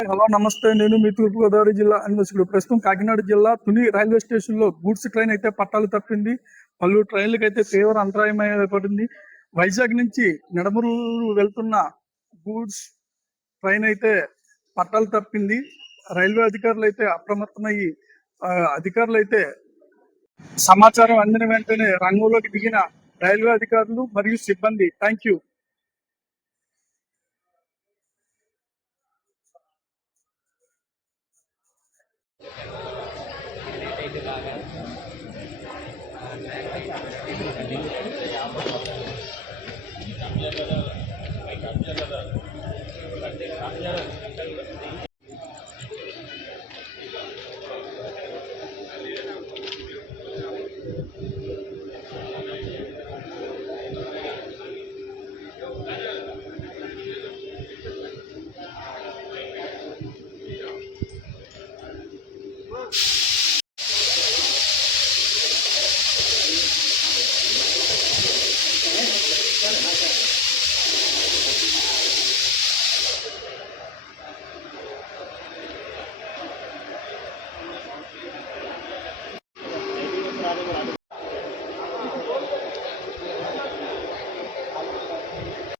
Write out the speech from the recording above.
Hello నమస్తే. నేను మీ తూర్పుగోదావరి జిల్లా అన్వేషకుడు. ప్రస్తుతం కాకినాడ జిల్లా తుని రైల్వే స్టేషన్ లో గూడ్స్ ట్రైన్ అయితే పట్టాలు తప్పింది. పలు ట్రైన్లకు అయితే తీవ్ర అంతరాయం ఏర్పడింది. వైజాగ్ నుంచి నిడమూరు వెళ్తున్న గూడ్స్ ట్రైన్ అయితే పట్టాలు తప్పింది. రైల్వే అధికారులు అయితే అప్రమత్తమయ్యి అధికారులు అయితే సమాచారం అందిన వెంటనే రంగంలోకి దిగిన రైల్వే అధికారులు మరియు సిబ్బంది. Thank you.